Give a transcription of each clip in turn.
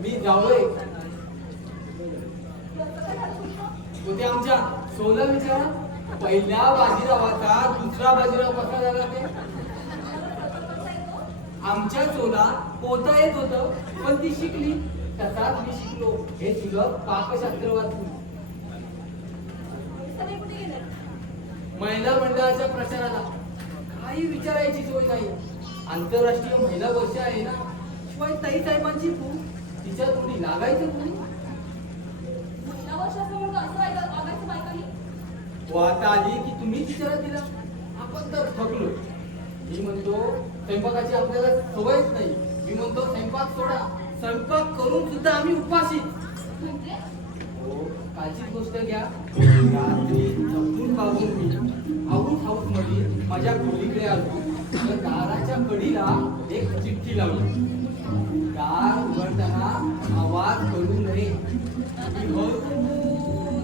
मी जाऊय होते आमच्या सोला विचारा पहिल्या बाजीरावाचा दुसरा बाजीराव कसा झाला ते आमच्या चोला पोहता येत होतं पण ती शिकली तसाच मी शिकलो हे तुझं पाकशास्त्र वाचून महिला मंडळाच्या प्रचाराला काही विचारायची सोय नाही आंतरराष्ट्रीय महिला वर्ष आहे ना शिवाय ताई साहेबांची फूट तिच्या तोंडी लागायचं कोणी वाता आली की तुम्हीच विचारात दिला आपण तर थकलो मी म्हणतो स्वयंपाकाची आपल्याला सवयच नाही मी म्हणतो स्वयंपाक सोडा स्वयंपाक करून सुद्धा आम्ही उपाशी हो कालचीच गोष्ट घ्या रात्री झोपून बागून मी हाऊस मध्ये माझ्या खोलीकडे आलो तर दाराच्या कडीला एक चिठ्ठी लावली दार उघडताना आवाज करू नये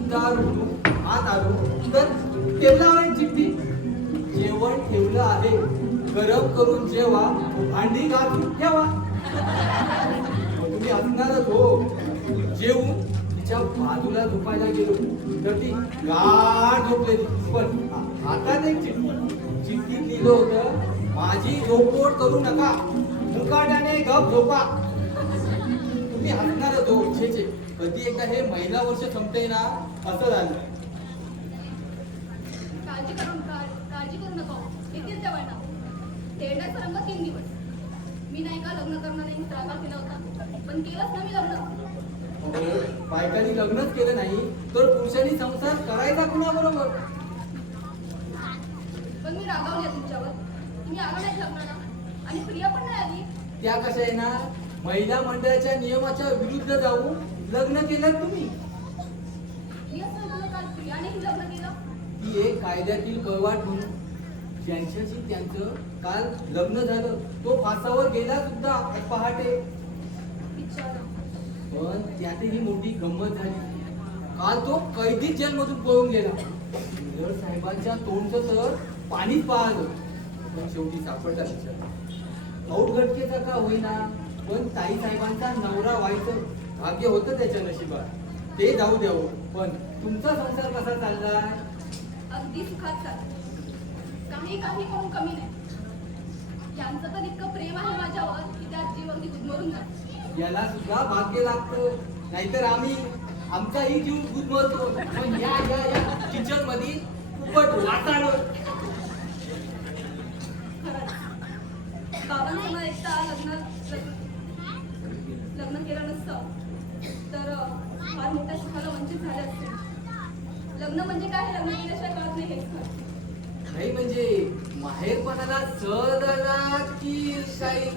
दार उघडून आत आलो तर तेलावर एक चिठ्ठी जेवण ठेवलं आहे गरम करून जेवा भांडी घालून ठेवा तुम्ही असणारच हो जेवून तिच्या बाजूला झोपायला गेलो तर ती गाढ झोपलेली पण हातात एक चिठ्ठीत लिहिलं होतं माझी झोपमोड करू नका मुकाट्याने गप झोपा तुम्ही हसणारच हो छे कधी एकदा हे महिला वर्ष संपते ना असं झालं काळजी करू नका येतील त्या बायका तेरड्याचा रंग 3 दिवस मी नाही का लग्न करणार नाही त्रागा केला होता पण केलंच ना मी लग्न बायकांनी लग्नच केलं नाही तर पुरुषांनी संसार करायचा कुणाबरोबर पण मी रागावले तुमच्यावर तुम्ही आला नाही लग्नाला आणि प्रिया पण नाही आली त्या कशा आहे ना महिला मंडळाच्या नियमाच्या विरुद्ध जाऊन लग्न केलं तुम्ही मी असं म्हणलं काल प्रियानेही लग्न केलं ती एक कायद्यातील बळवाट म्हणून ज्यांच्याशी त्यांचं काल लग्न झालं तो फासावर गेला सुद्धा पहाटे पण त्यातही मोठी गंमत झाली काल तो कैदीत जेलमधून पळून गेला साहेबांच्या तोंडचं तर पाणीच पाहलं पण शेवटी सापडला औट घटकेचा का होईना पण ताई साहेबांचा नवरा व्हायचं भाग्य होतं त्याच्या नशिबात ते जाऊ द्यावं पण तुमचा संसार कसा चाललाय अगदी सुखात चालला काही करून कमी नाही यांचं तर इतकं प्रेम आहे माझ्यावर की त्यात जीव अगदी गुदमरून जातो याला सुद्धा भाग्य लागतं नाहीतर आम्ही आमचाही जीव गुदमरतो पण या किचन मध्ये खूपच वाटाणं बाबांसमोर एकटा लग्न केलं नसतं तर फार मोठ्या सुखाला वंचित झाले असते लग्न म्हणजे काय लग्न केल्याशिवाय कळत नाही हेच नाही म्हणजे माहेरपणाला चढला की शाही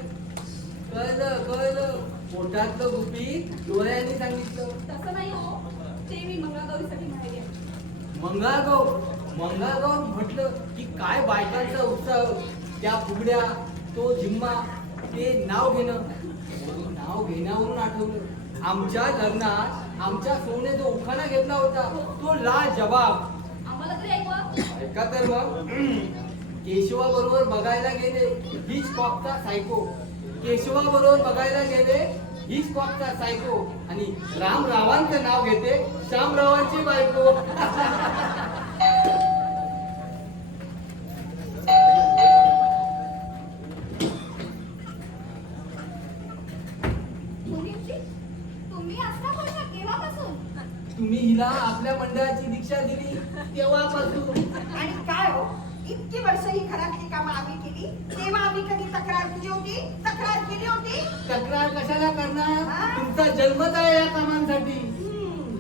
कळलं पोटातलं गुपित डोळ्यांनी सांगितलं तसं नाही हो ते मी मंगळागौरीसाठी माहेरी आहे मंगळागौर म्हटलं की काय बायकांचा उत्साह त्या फुगड्या तो जिम्मा ते नाव घेण्यावरून आठवलं आमच्या लग्नात आमच्या सोने जो उखाणा घेतला होता तो ला जबाब आम्हाला तरी ऐका तर मग केशवा बरोबर बघायला गेले हीच कॉकचा सायको केशवा बरोबर बघायला गेले हीच कॉकचा सायको आणि रामरावांचं नाव घेते श्यामरावांची बायको तुम्ही हिला आपल्या मंडळाची दीक्षा दिली तेव्हापासून आणि काय हो इतकी वर्ष ही घरातली कामं आम्ही केली तेव्हा आम्ही कधी तक्रार केली होती तक्रार कशाला करणार तुमचा जन्मच आहे या कामांसाठी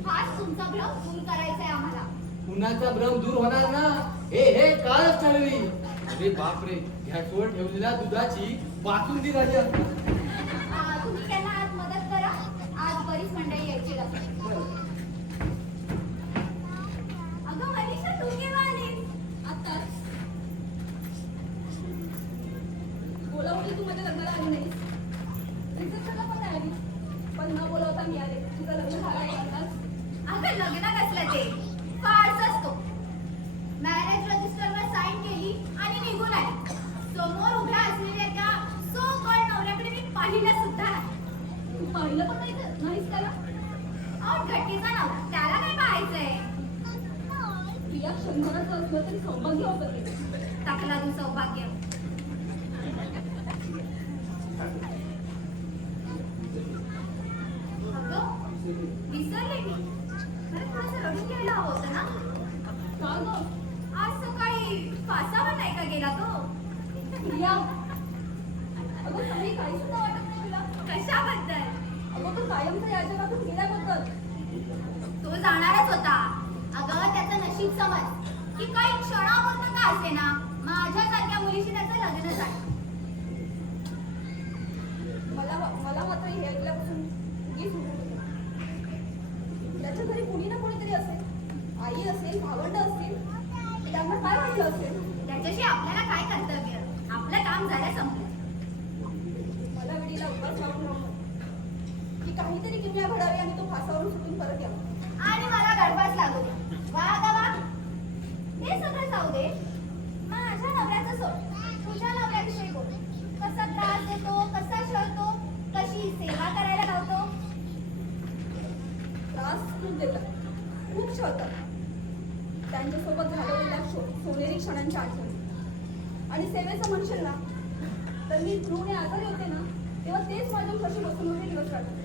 हाच तुमचा भ्रम दूर करायचा आहे आम्हाला कुणाचा भ्रम दूर होणार ना हे काळच ठरवी अरे बापरे गॅसवर ठेवलेल्या दुधाची बासुंदी झाली असणार तुम्ही त्यांना आज मदत करा आज बरीच मंडळी यायची अगं मनीषा तू केव्हा आलीस आताच बोलावली तू माझ्या लग्नाला आली नाहीस रिसेप्शनला पण नाही आली पण न बोलावता मी आले तुझं लग्न झालं आताच अगं लग्न कसलं ते फारच असतो मॅरेज रजिस्टरवर साईन केली आणि निघून आली समोर उभ्या असलेल्या त्या सो कॉल्ड नवऱ्याकडे मी पाहिलं सुद्धा नाही पाहिलं पण नाहीस त्याला? गट्टीचा नवरा त्याला काय पाहायचंय? प्रिया क्षणभराचं असलं तरी सौभाग्य होतं ते. टाकला तू सौभाग्य. अगं, विसरले मी. खरं थोडंसं रडून घ्यायला हवं होतं ना. का गं? आज सकाळी फासावर नाही का गेला तो? प्रिया, अगं सगळी काही सुद्धा वाटत नाही तुला. कशाबद्दल? अगं तो कायमचा या जगातून गेल्याबद्दल. तो जाणारच होता. अगं त्याचं नशीब समज की काही क्षणापुरतं का असेना माझ्यासारख्या मुलीशी त्याचं लग्न झालं. मला मात्र हे ऐकल्यापासून उगीच होतं. त्याच्या घरी कुणी ना कोणीतरी असेल. आई असेल, भावंड असतील. त्यांना काय वाटलं असेल? त्याच्याशी आपल्याला काय कर्तव्य? आपलं काम झालं संपलं. मला वेळीला उपास लावून राहून की काहीतरी किमया घडावी आणि तो फासावरून सुटून परत यावा. आणि मला गडबड लागू दे. वा गा वा. हे सगळं जाऊ दे. माझ्या नवऱ्याचं सोड. तुझ्या नवऱ्याविषयी बोल. कसा त्रास देतो, कसा छळतो, कशी सेवा करायला लावतो. त्रास खूप देतात, खूप छळतात. त्यांच्यासोबत घालवलेल्या सोनेरी क्षणांच्या आठवणी. आणि सेवेचं म्हणशील ना तर मी भ्रूने आजारी होते ना तेव्हा तेच माझ्या कशी बसून होते दिवस राहते.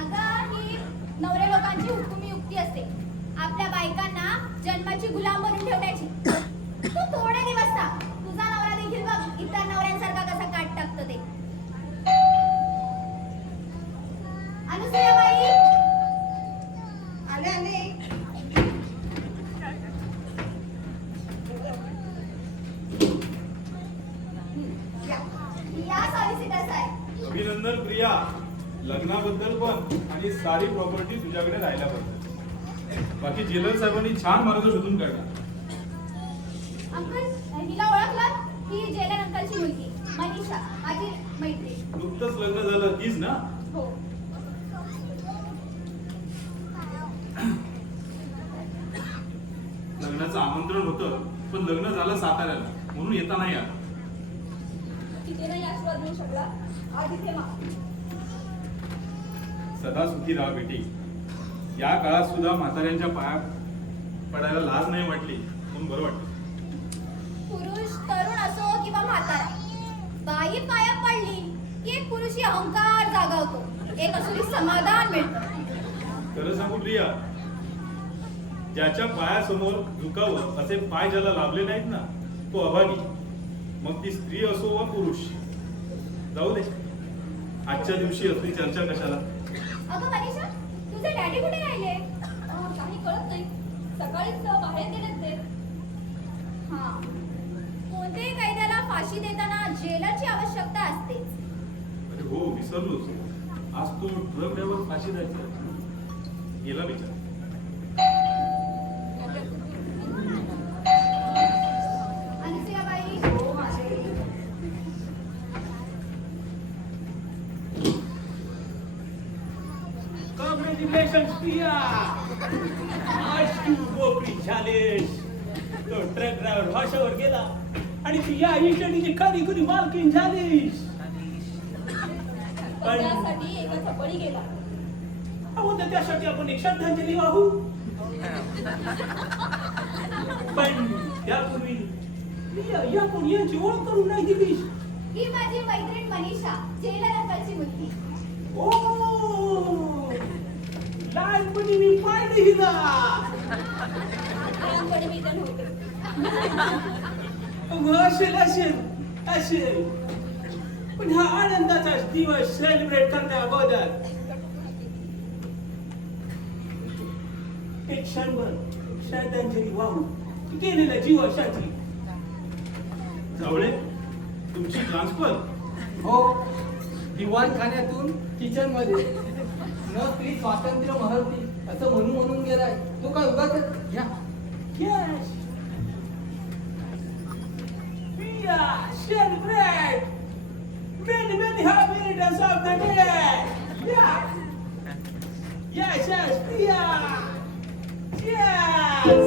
अगं ही नवरे लोकांची हुकुमी युक्ती असते. आपल्या बायकांना जन्माची गुलाम बनवून ठेवण्याची. तू थोडे दिवस थांब. तुझा नवरा देखील बघ इतर नवऱ्यांसारखा कसा काट टाकतो ते. अनुसुयाबाई, आले आले. या सॉलिसिटर साहेब. अभिनंदन प्रिया, लग्नाबद्दल पण आणि सारी प्रॉपर्टी तुझ्याकडे राहिल्याबद्दल. बाकी जेलर साहेबांनी छान मार्ग शोधून काढला. अंकल हिला ओळखलं? ही जेलर अंकलची मुलगी मनीषा, माझी मैत्रीण. नुकतंच लग्न झालं तीच ना? हो. लग्नाचं आमंत्रण होतं पण लग्न झालं साताऱ्याला म्हणून येता नाही आलं. तिथे नाही आशीर्वाद देऊ शकला. आज इथे माग. सदा सुखी राहा बेटी. या काळात सुद्धा म्हाताऱ्यांच्या पाया पडायला लाज नाही वाटली म्हणून बरं वाटतं. पुरुष तरुण असो किंवा म्हातारा, बाई पाया पडली की एक पुरुषी अहंकार जागावतो. एक असुरी समाधान मिळतं. खरं सांगू प्रिया, ज्याच्या पायासमोर झुकावं असे पाय ज्याला लाभले नाहीत ना तो अभागी. मग ती स्त्री असो वा पुरुष. जाऊ दे, आजच्या दिवशी असली चर्चा कशाला. अगं मनीषा, तुझे डॅडी कुठे राहिले? काही कळत नाही. सकाळीच बाहेर गेलेत ते. हा, कोणत्याही कैद्याला फाशी देताना जेलरची आवश्यकता असतेच. अरे हो, विसरलोच. आज तो ट्रक ड्रायव्हर फाशी द्यायचा गेला बिचारा. अनुसुयाबाई, हो माझे. Congratulations, Pia! आज तू मोकळी झालीस. तो ट्रक ड्रायव्हर भाषावर गेला आणि तू या इटलीची खरी खुरी मालकीण झालीस. पण त्यासाठी एकाचा बळी गेला. अहो तर त्यासाठी आपण एक श्रद्धांजली वाहू. पण त्यापूर्वी प्रिया, या कोण यांची ओळख करून नाही दिलीस? ही माझी मैत्रीण मनीषा, जेलर अंकलची मुलगी. ओ, लहानपणी मी पाहिलं हिला. लहानपणी मी जण होते. असेल असेल असेल. पण हा आनंदाचा दिवस सेलिब्रेट करण्या अगोदर एक क्षणभर श्रद्धांजली वाहू गेलेल्या जीवासाठी. जावळे, तुमची ट्रान्सफर? हो, दिवाणखान्यातून किचन मध्ये. न स्त्री स्वातंत्र्य महर्ती असं म्हणून गेलाय. तो काय उगाच घ्या. Yes. Pia, celebrate. Many, many happy returns of the day. Yeah. Yes, yes, Pia. Yes.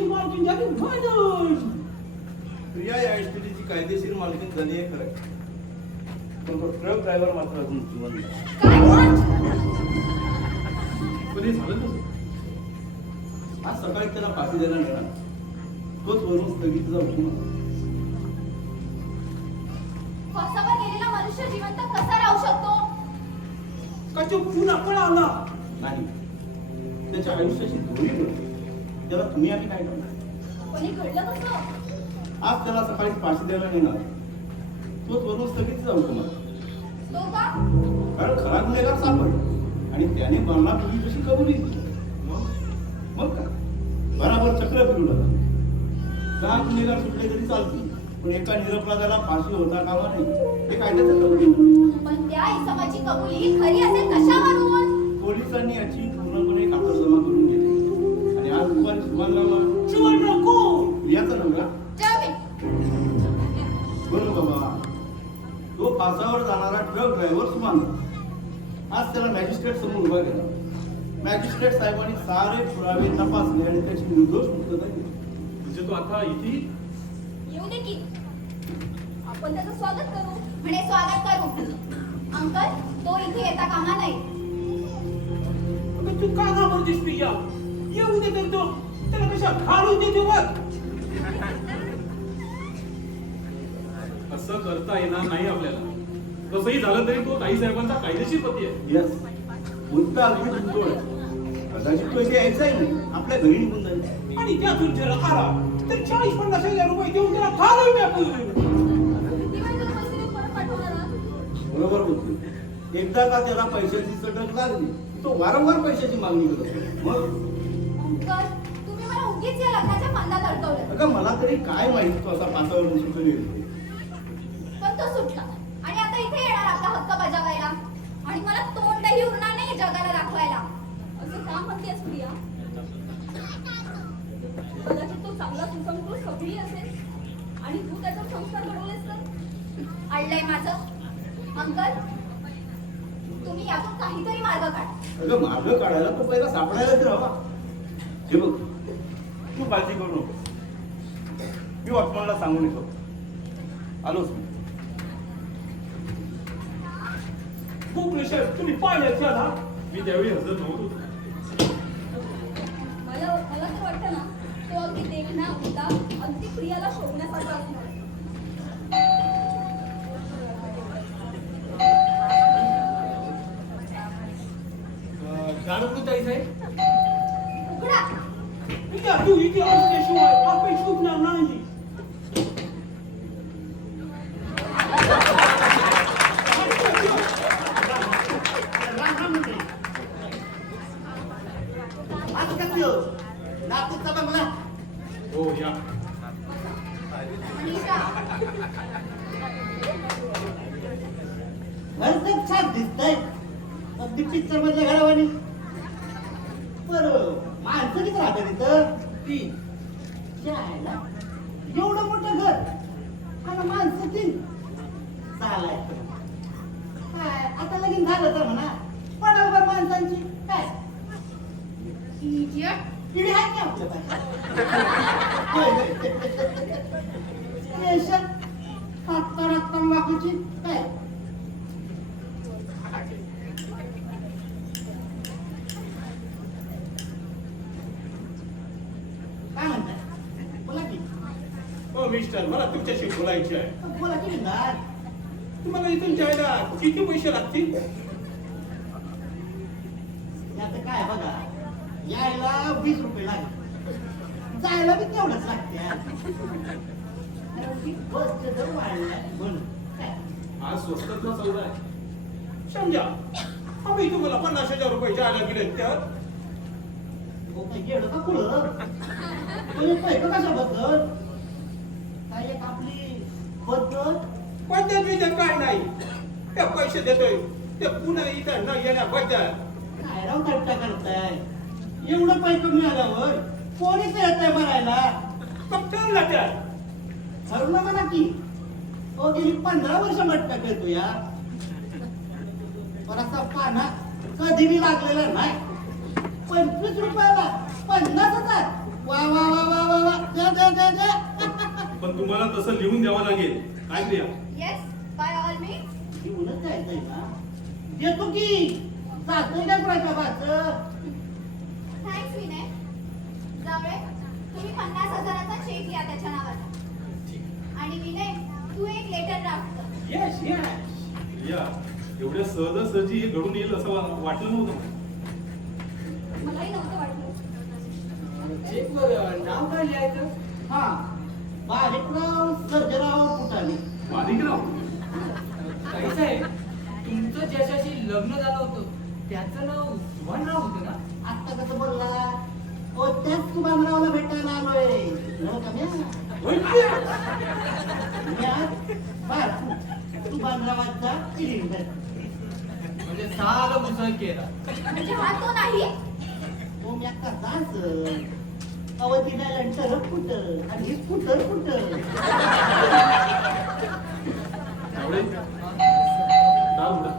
कायदेशीर मालकीण झाली माणूस. प्रिया या एसटीची कायदेशीर मालकीण झाली आहे खरं, पण तो ट्रक ड्रायव्हर मात्र अजून जिवंत आहे. काय what? पण हे झालं कसं? आज सकाळी त्याला फाशी द्यायला मिळाला, तोच वरून स्थगितीचा हुकूम होता. फसावा गेलेला मनुष्य जिवंत कसा राहू शकतो? का तो पुन्हा पळाला? नाही, त्याच्या आयुष्याची धोरी पडली. त्याला तुम्ही आम्ही काय करणार? पण हे घडलं कसं? आज त्याला सकाळी फाशी द्यायला नेणार, तोच वरून स्थगितीचा हुकूम होता. तो का? कारण खरा गुन्हेगार सापडला आणि त्याने मरणापूर्वी जशी कबुली दिली. मग काय बराबर चक्र फिरू लागलं. 10 गुन्हेगार सुटले तरी चालतील, पण एका निरपराधाला फाशी होता कामा नाही, हे कायद्याचं कबुली. पण त्या इसमाची कबुली खरी असेल कशावरून? पोलिसांनी याची पूर्णपणे खातरजमा करून घेतली आणि आज दुपारी सुभानरावला सुवर्ण कोण? प्रियाचा नवरा जेवणे. बरं बाबा, तो फासावर जाणारा ट्रक ड्रायव्हर सुभानराव आज त्याला मॅजिस्ट्रेट समोर उभा केला. मॅजिस्ट्रेट साहेबांनी सारे पुरावे तपासले आणि त्याची निर्दोष मुक्तता केली. म्हणजे तो आता इथे येऊ दे की आपण त्याचं स्वागत करू. म्हणे स्वागत करू. अंकल, तो इथे येता कामा नाही. अगं तू का घाबरतेस प्रिया? येऊ दे तर तो, त्याला कशा घालू देते बघ. असं करता येणार नाही आपल्याला. कसंही झालं तरी तो ताई साहेबांचा कायदेशीर पती आहे. यस, मुद्दा अगदी बिलकुल आहे. कदाचित तो इथे यायचाही नाही, आपल्या घरी निघून जाईल. आणि त्यातून जर आला तर 40-50 हजार रुपये देऊन त्याला घालून टाकू. किती वेळ त्याला पैसे देऊन परत पाठवणार आहात? बरोबर बोलतो. एकदा का त्याला पैशाची चटक लागली, तो वारंवार पैशाची मागणी करत असतो. मग अंकल, तुम्ही मला उगीच या लग्नाच्या फंदात अडकवलं. अगं मला तरी काय माहिती तो असा पासावरून सुटून येतो. पण तो सुटला आणि आता इथे येणार आपला हक्क बजावायला. आणि मला तोंडही उरणार नाही जगाला दाखवायला. असं का म्हणतेस प्रिया? कदाचित तो चांगला सुसंस्कृत सगळी असेल आणि तू त्याचा संस्कार घडवलेस तर? अडलंय माझं. अंकल, तुम्ही यातून काहीतरी मार्ग काढा. अगं मार्ग काढायला तो पहिला सापडायला तर हवा. हे बघ, तू काळजी करू नको, मी वॉचमनला सांगून येतो. आलोच मी. खूप साहेब, तुम्ही पाहिल्याच ना? मी त्यावेळी हजर नव्हतो. मला तर वाटतं ना, तो अगदी देखणा होता, अगदी प्रियाला शोधण्यासारखा असणार. दारू कुठे ताई साहेब? उघडा. प्रिया, तू इथे असल्याशिवाय आपण सुटणार नाही. हो या. मनीषा, घरचं छान दिसतंय, अगदी पिक्चर मधल्या घरावानी. बरं, माणसं किती राहतात तिथं? ती जायला एवढं मोठं घर आणि माणसं 3. चालाय काय आता लगीन झालं तर म्हणा, पडाल बरं माणसांची काय idiot. पिढी आहे की आपल्या पेशन हातकर तंबाखूची काय काय म्हणताय? बोला की. हो मिस्टर, मला तुमच्याशी बोलायचे आहे. बोला की म्हणतात. तुम्हाला इथून जायला किती पैसे लागतील? आता काय बघा, यायला 20 रुपये लागले, जायला बी तेवढंच लागते. बसचे जर वाढलाय म्हणून काय आज स्वस्तातला सौदा आहे. समजा आम्ही तुम्हाला 50,000 रुपये जायला दिले तर हो काय गेलं का पुढं? तुम्ही पैसे कशाबद्दल? काय एक आपली बद्दल पद्धतीचं काय नाही. ते पैसे देतोय ते पुन्हा इथं न येण्याबद्दल. काय राव थट्टा करताय? एवढं पैसे मिळाल्यावर कोणीच येत आहे भरायला. मग ठरलं तर ठरलं म्हणा की तो गेली 15 वर्ष मटका करतो या. पण असा पाना कधी बी लागलेला नाही. 25 रुपयाला 50,000 वा वा वा वा वा वा द्या द्या द्या द्या. पण तुम्हाला तसं लिहून द्यावं लागेल. काय Priya? Yes by all means. एवढंच जायचंय ना देतो की जातोय ना प्रतापाचं. थँक्स विनय. जावळे तुम्ही 50,000चा चेक लिहा त्याच्या नावाचा. आणि विनय तू एक लेटर ड्राफ्ट कर. Yes yes. प्रिया, एवढ्या सहजासहजी हे घडून येईल असं वाटलं नव्हतं. मलाही नव्हतं वाटलं. चेकवर नाव काय लिहायचं? हा बारीकराव सर्जराव फुटाणे. मालिकराव, काही साहेब, तुमचं ज्याच्याशी लग्न झालं होतं त्याचं नाव सुभानराव होतं ना? आत्ता कसं बोलला ओ त्याच सुभानरावला भेटायला आलोय नव्हतं मी आज बारकू सुभानरावाचा सिलेंडर. म्हणजे साल मुसळ केला. म्हणजे हा तो नाही. तो मी कसाच अवधीला लंटर कुठं आणि कुठं कुठं. त्यामुळे नाव उघडा.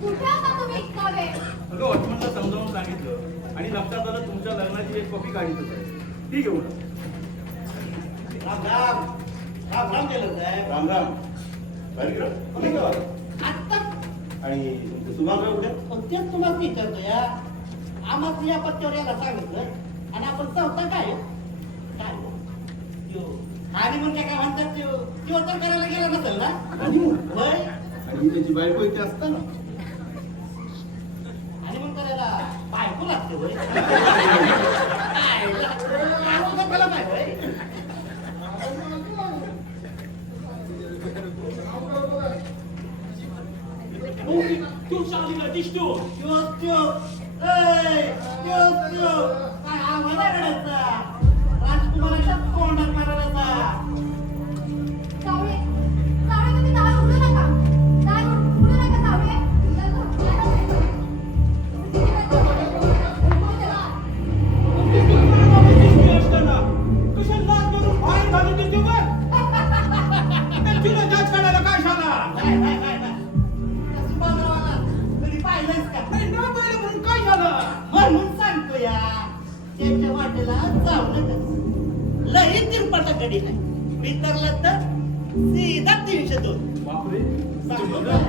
कुठे आता तुम्ही इतका वेळ? अगं वॉचमनला समजावून सांगितलं आणि लक्षात आलं तुमच्या लग्नाची एक कॉपी काढीतच आहे. ती घेऊन राम राम. राम राम केलं साहेब. राम राम. तुम्ही केव्हा आला? आत्ता आणि तुमचं सुभानराव कुठे? तेच तुम्हाला विचारतो या आम्हाला या पत्त्यावर यायला सांगितलं आणि आपण चौथा काय काय त्यो आणि मग काय म्हणतात त्यो तर करायला गेला नसेल ना. आणि होय त्याची बायको इथे असताना आणि मग करायला बायको लागते होय. त्याला काय होय. तू शालीला दिसतो. त्यो त्यो ए त्यो त्यो काय आम्हाला रडायचा राजकुमाराच्या तोंडात मारायचा. जावळे जावळे तुम्ही दार उघडू नका. दार उघडू नका जावळे. दिसतो असताना कशाला लाज करून बाहेर घालून देतो का? तर तुला जाच काढायला काय झाला? नाही नाही नाही नाही त्या सुभानरावाला कधी पाहिलंच का. नाही ना पाहिलं म्हणून काय झालं? म्हणून सांगतो या त्याच्या वाटेला जाऊ नका. लई तिरपटाकडे नाही मी तरलं तर सीधा 302. बापरे, तुमची सांगतो मदत.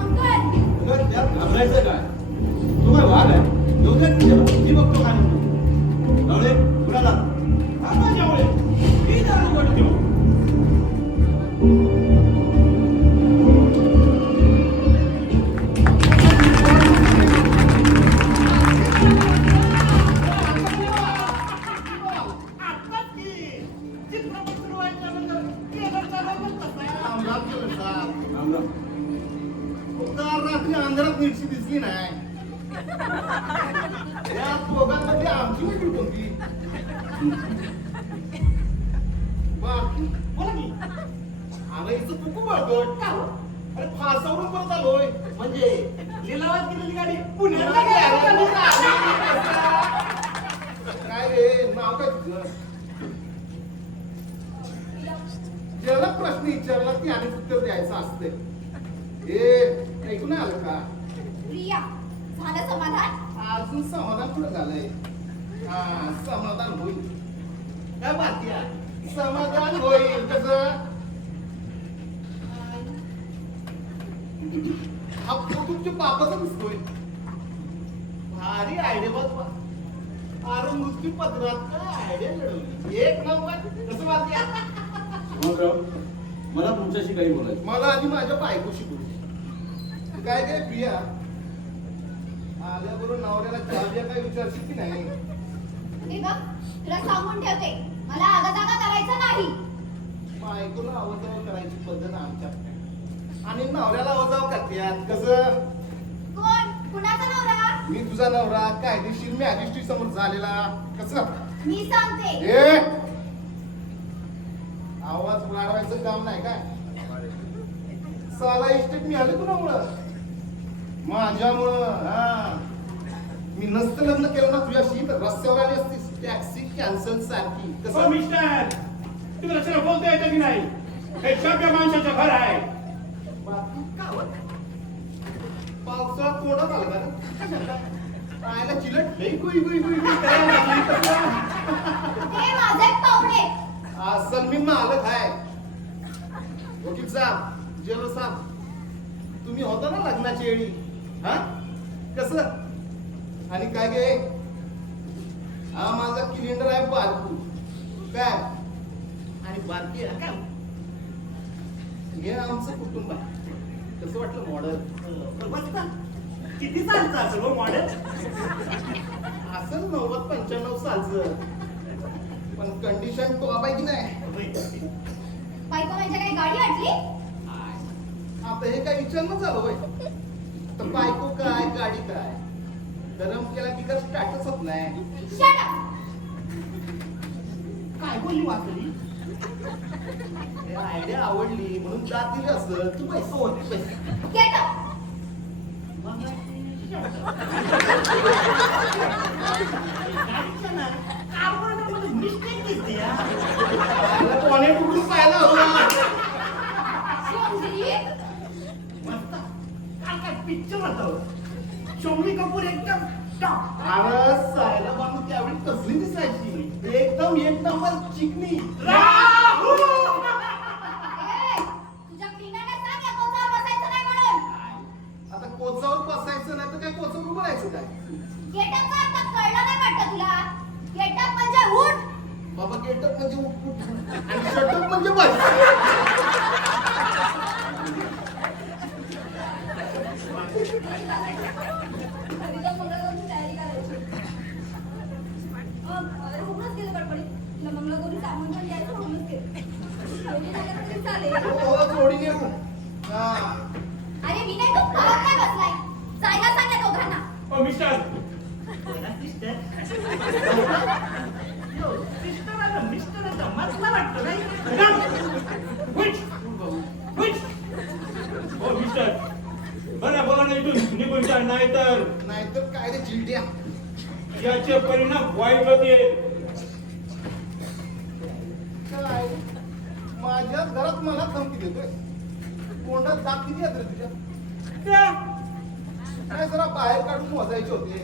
अंकल त्यात घाबरायचं काय? तो काय वाघ आहे? दोघं मी बघतो काय म्हणतो. रावळे, कुणाला? आता जावळे मी दार उघडतो. आत्ताच की चित्रपट सुरू व्हायच्या नंतर ट्रेलर चालवलं कसं आहे? राम राम. काल रात्री अंधारात नीटशी दिसली नाही. या दोघांमध्ये आमची मैत्री कोणती? बाकी बोला की अरे इथं कुकू बळकट. का हो? अरे फासावरून परत आलोय. म्हणजे लिलावात केलेली गाडी पुण्याला पुण्याला गेली. गेली. काय रे नाव काय तुझं? ज्याला प्रश्न विचारला ती आणि उत्तर द्यायचं असते. हे ऐकून नाही आलं का? प्रिया झालं समाधान? अजून समाधान कुठं झालंय? हा समाधान होईल. काय बाकी आहे? समाधान होईल कसं? हा फोटो तुमच्या बापाचा दिसतोय. भारी आयडिया बघ. अरे मृत्यू पत्रात काय आयडिया मिळवली. एक नंबर कसं बाकी मला तुमच्याशी काही बोलायचं. मला आधी माझ्या बायकोशी बोलू. काय काय प्रिया आल्याबरोबर नवऱ्याला चहा बिया काय विचारशील की नाही? हे बघ तुला सांगून ठेवते मला आगादागा करायचं नाही. बायकोला अवजाव करायची पद्धत आमच्यात नाही. आणि नवऱ्याला अवजाव करतात कसं? कोण कुणाचा नवरा? मी तुझा नवरा कायदेशीर मॅजिस्ट्रेट समोर झालेला कसं? मी सांगते. ए आवाज वाढवायचं काम नाही काय? साला इस्टेट मिळालं कुणामुळं? माझ्यामुळं. हा मी नसतं लग्न केलं ना तुझ्याशी तर रस्त्यावर आली असतीस टॅक्सी कॅन्सल सारखी हो कसं? मिस्टर तुम्हाला सरळ बोलता येतं की नाही? हे सभ्य माणसाचं घर आहे. बाकी का होत? पावसाळ्यात तोडत आलं का रे? पायाला चिलट लई गुई गुई गुई गुई करायला लागली तसं. ते माझे पाहुणे. असल मी मालक आहे. वकील साहेब, जेलो साहेब, तुम्ही होता ना लग्नाची वेळी? हा कसं? आणि काय गे, हा माझा किलिंडर आहे बारकू काय, आणि बारकी आहे काय, हे आमचं कुटुंब आहे. कसं वाटलं मॉडेल? बघता किती चालतं असेल हो मॉडेल? असं 90-95 सालचं, पण कंडिशन तो की नाही. बायको म्हणजे काही गाडी अडली? आता हे काय विचारणं झालं होय? तर बायको काय गाडी काय, गरम केला की काय स्टार्टच होत नाही. Shut up. काय बोलली वाचली? आयडिया आवडली म्हणून दाद दिली असं. तू पैसे होते पैसे. Get up. मिस्टेक दिसते यार. कोणी कुठून पाहिला होता? सोमजी. मस्त. काय पिक्चर होतं. शोमी कपूर एकदम टॉप. अरे सायला बाबू त्यावेळी कसली दिसायची, एकदम एक नंबर चिकनी. राहू. ए, तुझ्या पिण्याने सांग या कोचावर बसायचं नाही म्हणून. आता कोचावर बसायचं नाही तर काय कोचावर बोलायचं काय? गेटअपचा अर्थ कळला नाही वाटतं तुला? गेटअप म्हणजे उठ. बाबा गेटअप म्हणजे उठ आणि शटअप म्हणजे बस. हरिला मंगळगौरीची तयारी करायची. अरे होऊनच गेलं गडबडीत. तुला मंगळगौरी सामान पण द्यायचं होऊनच गेलं. एवढी झालं तरी चालेल. हो जोडी नेऊ. हा अरे मी नाही, तू घरात काय बसलाय? जायला सांग या दोघांना. ओ मिस्टर, मिस्टराचा मसला वाटतो नाही. which? ओ मिस्टर, बरं बोला ना इथून निघून जा, नाहीतर नाहीतर काय रे चिलट्या, याचे परिणाम वाईट होतील. काय माझ्या घरात मला धमकी देतोय? कोंडात दात किती आहेत रे तुझ्या? त्या, काय जरा बाहेर काढून मोजायचे होते.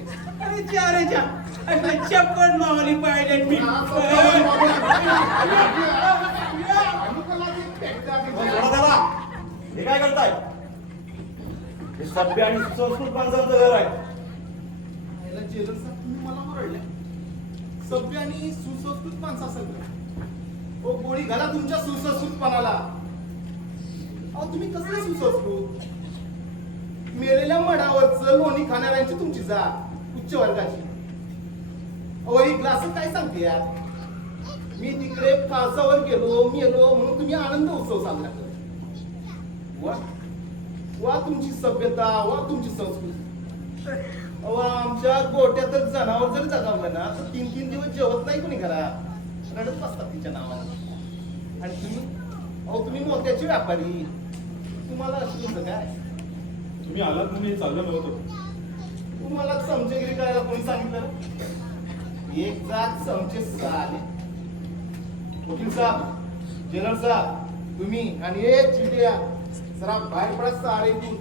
अरे चाराच्या, अरे चप्पल मावली पाहिजे मी. हे काय करताय? हे सभ्य आणि सुसंस्कृत माणसांचं घर आहे. जेलर साहेब तुम्ही मला ओरडले. सभ्य आणि सुसंस्कृत माणसं असेल का? ओ गोळी घाला तुमच्या सुसंस्कृतपणाला. अहो तुम्ही कसले सुसंस्कृत? मेलेल्या मडावरचं लोणी खाणाऱ्यांची तुमची जात उच्च वर्गाची. अहो ही ग्लास काय सांगते यार? मी तिकडे काळसावर गेलो मेलो म्हणून तुम्ही आनंद उत्सव साजरा करता. वा वा तुमची सभ्यता, वा तुमची संस्कृती. अहो आमच्या गोट्यातच जनावर जर जगावलं ना तर 3-3 दिवस जेवत नाही कोणी घरात, रडत बसतात तिच्या नावानं. आणि तुम्ही मोत्याचे व्यापारी, तुम्हाला असं तुमचं काय? तुम्ही आलात म्हणून हे चाललं नव्हतं. तुम्हाला चमचेगिरी करायला कोणी सांगितलं? एक जात चमचे आले. वकील साहेब, जेलर साहेब, तुम्ही आणि एक चिडिया जरा बाहेर पडा सारे इथून.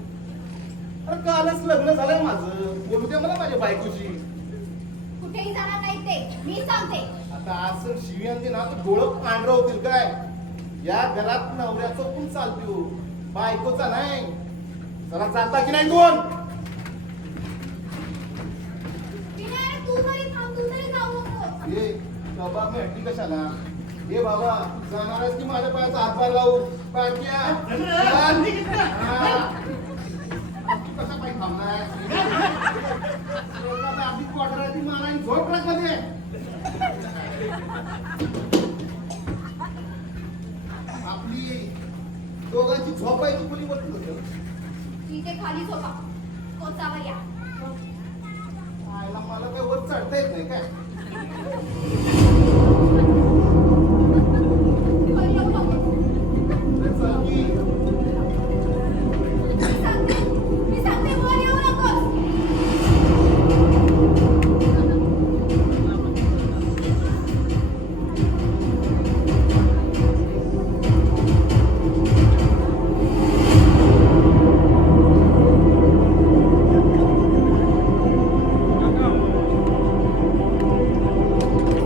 अरे कालच लग्न झालंय माझं, बोलू द्या मला माझ्या बायकोची. कुठेही जाणार नाही ते, मी सांगते. आता असं शिव्यान ना तर डोळं पांढरं होतील काय? या घरात नवऱ्याचं पण चालतो, बायकोचा नाही. जरा जाता की नाही कोण? विनय, तू तरी थांब, तू तरी जाऊ नको. हे कबाब मी हट्टी कशाला? हे बाबा जाणार आहेस की माझ्या पायाचा हातभार लावू? पाट्या कसा पाय थांबलाय? आपली क्वार्टर आहे ती मला झोप मध्ये. आपली दोघांची झोप आहे ती कोणी बघत होतं? इथे खाली झोपा, कोचावर या. मला काय वर चढता येत नाही काय?